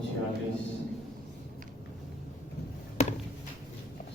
46।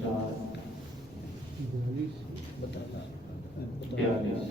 42।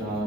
4,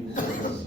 180।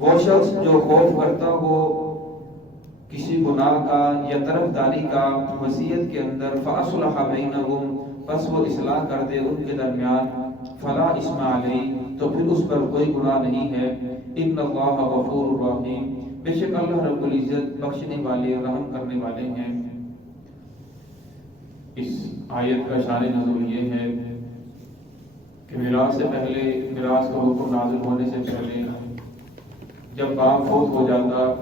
وہ شخص جو خوف کرتا ہو کسی گناہ کا یا طرفداری کا وصیت کے اندر فاصلح بینہم، پس وہ اصلاح کر دے ان کے درمیان، فلا اسم علیہ، تو پھر اس پر کوئی گناہ نہیں ہے، ان اللہ غفور رحیم، بے شک اللہ رب العزت بخشنے والے رحم کرنے والے ہیں۔ اس آیت کا شان نزول یہ ہے کہ میراث سے پہلے، میراث کا حکم نازل ہونے سے پہلے جب باپ فوت ہو جاتا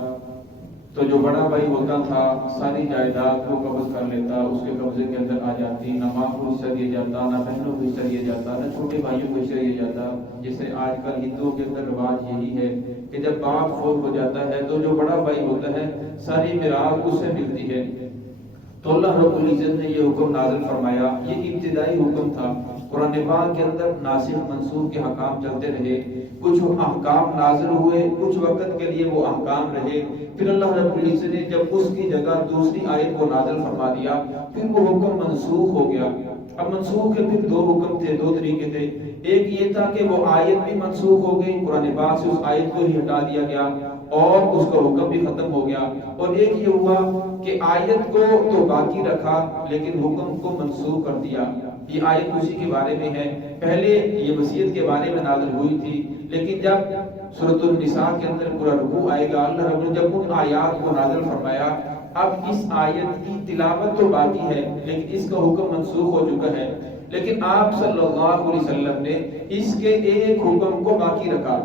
تو جو بڑا بھائی ہوتا تھا ساری جائیداد کو قبض کر لیتا، اس کے قبضے کے اندر آ جاتی، نہ ماں کو حصہ دیا جاتا، نہ بہنوں کو حصہ دیا جاتا، نہ چھوٹے بھائیوں کو حصہ دیا جاتا۔ جیسے آج کل ہندوؤں کے اندر رواج یہی ہے کہ جب باپ فوت ہو جاتا ہے تو جو بڑا بھائی ہوتا ہے ساری میراث اس سے ملتی ہے۔ تو اللہ رب العزت نے یہ حکم نازل فرمایا، یہ ابتدائی حکم تھا۔ قرآن پاک کے اندر ناسخ منسوخ کے احکام چلتے رہے، کچھ احکام نازل ہوئے، کچھ وقت کے لیے وہ احکام رہے، پھر اللہ رب العزت نے جب اس کی جگہ دوسری آیت کو نازل فرما دیا، پھر وہ حکم منسوخ ہو گیا۔ اب منسوخ کے پھر دو حکم تھے، دو طریقے تھے۔ ایک یہ تھا کہ وہ آیت بھی منسوخ ہو گئی، قرآن پاک سے اس آیت کو ہی ہٹا دیا گیا اور اس کا حکم بھی ختم ہو گیا، اور ایک یہ ہوا کہ آیت کو تو باقی رکھا لیکن حکم کو منسوخ کر دیا۔ یہ آیت اسی کے بارے میں ہے، پہلے یہ وصیت کے بارے میں نازل ہوئی تھی، لیکن جب سورۃ النساء کے اندر پورا رکوع آئے گا، اللہ رب نے جب ان آیات کو نازل فرمایا، اب اس آیت کی تلاوت تو باقی ہے لیکن اس کا حکم منسوخ ہو چکا ہے، لیکن آپ صلی اللہ علیہ وسلم نے اس کے ایک حکم کو باقی رکھا۔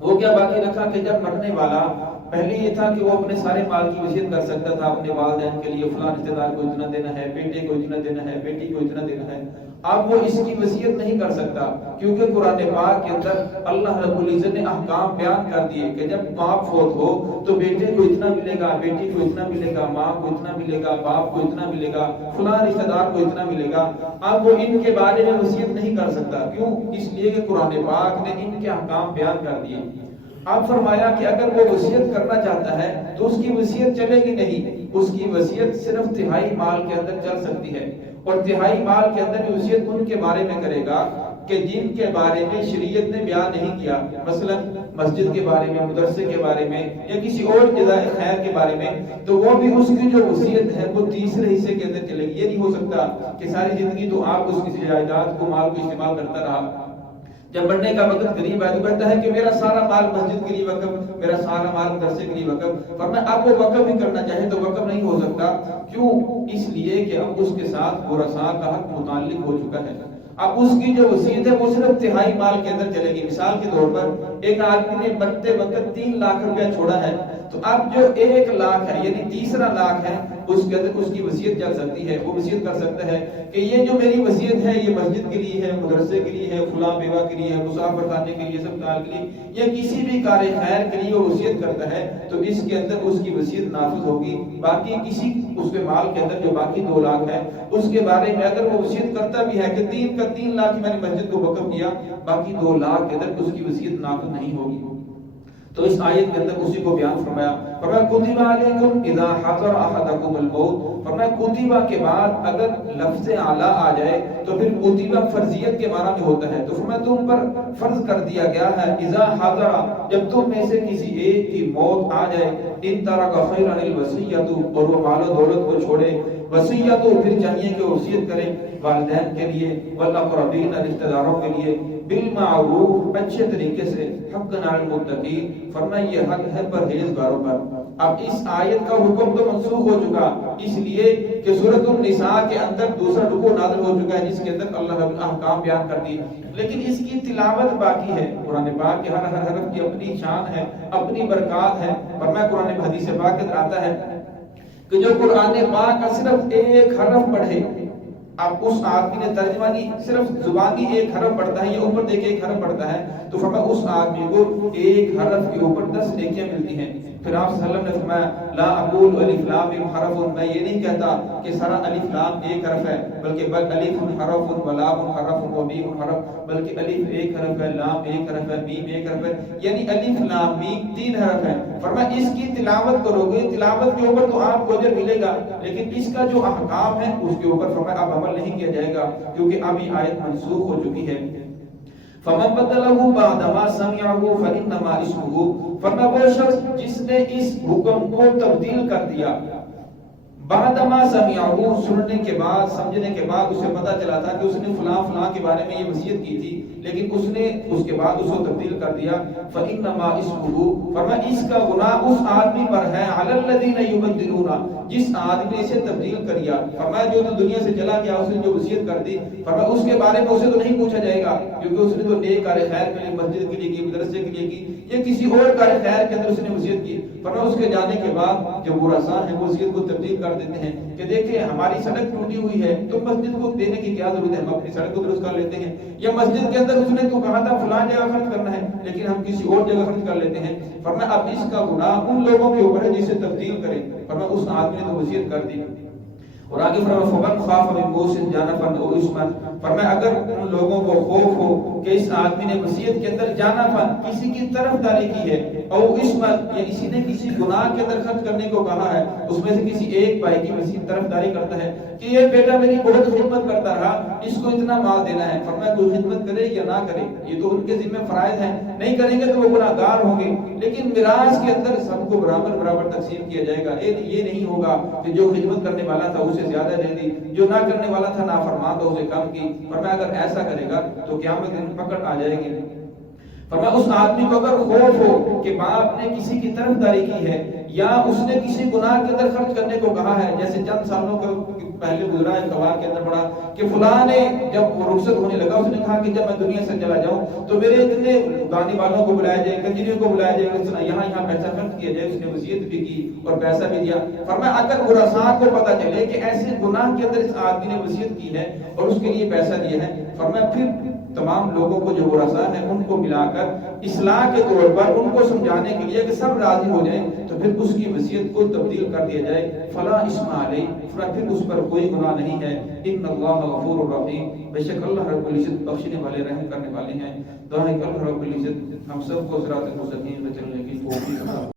وہ کیا باقی رکھا کہ جب مرنے والا، پہلے یہ تھا کہ وہ اپنے سارے مال کی وصیت کر سکتا تھا اپنے والدین کے لیے، فلاں رشتہ دار کو اتنا دینا ہے، بیٹے کو اتنا دینا ہے، بیٹی کو اتنا دینا ہے۔ اب وہ اس کی وصیت نہیں کر سکتا کیونکہ قرآن پاک کے اندر اللہ رب العزت نے احکام بیان کر دیے کہ جب باپ فوت ہو تو بیٹے کو اتنا ملے گا، بیٹی کو اتنا ملے گا، ماں کو اتنا ملے گا، باپ کو اتنا ملے گا، فلاں رشتہ دار کو اتنا ملے گا۔ اب وہ ان کے بارے میں وصیت نہیں کر سکتا، کیوں؟ اس لیے کہ قرآن پاک نے ان کے احکام بیان کر دیے۔ آپ فرمایا کہ اگر وہ وصیت کرنا چاہتا ہے تو اس کی وصیت چلے گی نہیں، اس کی وصیت صرف تہائی مال کے اندر چل سکتی ہے، اور تہائی مال کے اندر بھی وصیت ان کے بارے میں کرے گا کہ جن کے بارے میں شریعت نے بیان نہیں کیا، مثلا مسجد کے بارے میں، مدرسے کے بارے میں، یا کسی اور جزائے خیر کے بارے میں، تو وہ بھی اس کی جو وصیت ہے وہ تیسرے حصے کے اندر چلے گی۔ یہ نہیں ہو سکتا کہ ساری زندگی تو آپ اس کی جائیداد کو، مال کو استعمال کرتا رہا، جب مرنے کا وقت قریب ہے تو کہتا ہے کہ میرا سارا مال مسجد کے لیے وقف، میرا سارا مال مدرسے کے لیے وقف، ورنہ اب وہ وقف بھی کرنا چاہے تو وقف نہیں ہو سکتا۔ کیوں؟ اس لیے کہ اب اس کے ساتھ ورثاء کا حق متعلق ہو چکا ہے۔ اب اس کی جو وصیت ہے وہ صرف تہائی مال کے اندر چلے گی۔ مثال کے طور پر ایک آدمی نے مرتے وقت 3 لاکھ روپیہ چھوڑا ہے، تو اب جو 1 لاکھ ہے یعنی تیسرا لاکھ ہے اس کے اندر اس کی وصیت چل سکتی ہے۔ وہ وصیت کر سکتا ہے کہ یہ جو میری وصیت ہے یہ مسجد کے لیے ہے، مدرسے کے لیے ہے، فلاں بیوہ کے لیے ہے، مسافر خانے کے لیے، اسپتال کے لیے، یا کسی بھی کار خیر کے لیے وہ وصیت کرتا ہے، تو اس کے اندر اس کی وصیت نافذ ہوگی۔ باقی کسی اس کے مال کے اندر جو باقی 2 لاکھ ہے اس کے بارے میں اگر وہ وصیت کرتا بھی ہے کہ 3 لاکھ میں نے مسجد کو وقف کیا، باقی 2 لاکھ کے اندر اس کی وصیت نافذ نہیں ہوگی۔ تو اس آیت کے اندر اسی کو بیان فرمایا، فرمایا کتب علیکم اذا حضر احدکم الموت، فرمایا کتبہ کے بعد اگر لفظ اعلیٰ آ جائے تو پھر کتبہ فرضیت کے معنی میں ہوتا ہے، تو فرمایا تم پر فرض کر دیا گیا ہے، اذا حضر، جب تم میں سے کسی ایک کی موت آ جائے، ان ترک خیرا الوصیۃ، اور وہ مال و دولت کو چھوڑے، وصیت، پھر چاہیے کہ وصیت کرے والدین کے لیے، والاقربین، رشتہ داروں کے لیے، بالمعروف، اچھے طریقے سے، حقا علی المتقین، فرمایا یہ حق ہے پرہیزگاروں پر۔ اب اس آیت کا حکم تو منسوخ ہو چکا، اس لیے کہ سورۃ النساء کے اندر دوسرا رکوع نازل ہو چکا ہے جس کے اندر اللہ رب احکام بیان کر دی، لیکن اس کی تلاوت باقی ہے۔ قرآن پاک کے ہر حرف کی اپنی شان ہے، اپنی برکات ہے۔ فرمایا قرآن حدیث پاک کے اندر آتا ہے کہ جو قرآن پاک کا صرف ایک حرف پڑھے، اب اس آدمی نے ترجمانی صرف زبانی ایک حرف پڑھتا ہے یا اوپر دیکھ ایک حرف پڑھتا ہے، تو فرمایا اس آدمی کو ایک حرف کے اوپر 10 نیکیاں ملتی ہیں۔ پھر آپ صلی اللہ علیہ وسلم نے فرمایا لا اقول الف لام میم حرف، میں یہ نہیں کہتا کہ سارا الف لام ایک حرف ہے، بلکہ بل الف حرف و لام حرف و میم حرف، بلکہ الف ایک حرف ہے، لام ایک حرف ہے، میم ایک حرف ہے، یعنی الف لام میم 3 حرف ہے۔ فرمایا اس کی تلاوت کرو گے، تلاوت کے اوپر تو آپ کو اجر ملے گا، لیکن اس کا جو احکام ہے اس کے اوپر فرمایا اب عمل نہیں کیا جائے گا کیونکہ اب یہ آیت منسوخ ہو چکی ہے۔ فمن بدلہ بعد ما سمعہ فانما اسمہ، فرمایا وہ شخص جس نے اس حکم کو تبدیل کر دیا بعد ما سمعہ، سننے کے بعد سمجھنے کے بعد اسے پتا چلا تھا کہ اس نے فلاں فلاں کے بارے میں یہ وصیت کی تھی لیکن اس نے اس کے بعد اس کو تبدیل کر دیا، فانما اسمہ، فرمایا اس کا گناہ اس آدمی پر ہے، علی الذین یبدلون، جس آدمی نے اسے تبدیل کر دیا، فرمایا جو تو دنیا سے چلا گیا اس نے جو وصیت کر دی، فرمایا اس کے بارے میں اسے تو نہیں پوچھا جائے گا کیونکہ اس نے تو نیک کار خیر کے لیے مسجد کے لیے کی، مدرسے کے لیے کی، یا کسی اور کار خیر کے اندر اس نے وصیت کی، فرمایا اس کے جانے کے بعد جو ورثاء ہیں وہ وصیت کو تبدیل کر دیتے ہیں کہ دیکھیں ہماری سڑک ٹوٹی ہوئی ہے تو مسجد کو دینے کی کیا ضرورت ہے، ہم اپنی سڑک کو درست کر لیتے ہیں، یا مسجد کے اندر اس نے تو کہا تھا فلاں جگہ خرچ کرنا ہے لیکن ہم کسی اور جگہ خرچ کر لیتے ہیں، فرمایا اب اس کا گناہ ان لوگوں کے اوپر ہے جسے تبدیل کریں، فرمایا اس آدمی نے تو وصیت کر دی۔ اور آگے فرمایا فمن خاف من موص جانفا او اثما، فرمایا اگر ان لوگوں کو خوف ہو کہ اس آدمی نے وصیت کے اندر جانفا کسی کی طرفداری کی ہے، او اثما یا اسی نے کسی گناہ کے اندر خرچ کرنے کو کہا ہے، اس میں سے کسی ایک بھائی کی وصیت طرفداری کرتا ہے کہ یہ بیٹا میری بہت خدمت کرتا رہا اس کو اتنا مال دینا ہے، فرمایا کوئی خدمت کرے یا نہ کرے یہ تو ان کے ذمہ فرائض ہیں، نہیں کریں گے تو وہ گناہ گار ہوں گے، لیکن میراث کے اندر سب کو برابر برابر تقسیم کیا جائے گا، یہ نہیں ہوگا کہ جو خدمت کرنے والا تھا اسے زیادہ دے دی، جو نہ کرنے والا تھا نافرمان تھا اسے کم کی، فرمایا اگر ایسا کرے گا تو قیامت دن پکڑ آ جائے گی۔ فرمایا اس آدمی کو اگر خوف ہو کہ باپ نے کسی کی طرفداری کی ہے یا اس نے کسی گناہ کے اندر خرچ کرنے کو کہا ہے، جیسے چند سالوں کے پہلے گزرا ہے اخبار کے اندر پڑھا کہ فلاں نے جب وہ رخصت ہونے لگا اس نے کہا کہ جب میں دنیا سے چلا جاؤں تو میرے اتنے گانے والوں کو بلایا جائے، کنجریوں کو بلایا جائے، یہاں پیسہ خرچ کیا جائے، اس نے وصیت بھی کی اور پیسہ بھی دیا، فرمایا اگر ورثاء کو پتہ چلے کہ ایسے گناہ کے اندر اس آدمی نے وصیت کی ہے اور اس کے لیے پیسہ دیا ہے، فرمایا پھر تمام لوگوں کو جو ورثاء ہیں ان کو ملا کر اصلاح کے طور پر ان کو سمجھانے کے لیے کہ سب راضی ہو جائیں تو پھر اس کی وصیت کو تبدیل کر دیا جائے، فلا اسم علیہ، پھر اس پر کوئی گناہ نہیں ہے، ان اللہ غفور الرحیم، بے شک اللہ رب العزت بخشنے والے رحم کرنے والے ہیں۔ دعا ہے کہ اللہ رب العزت ہم سب کو صراط مستقیم پہ چلنے کی توفیق عطا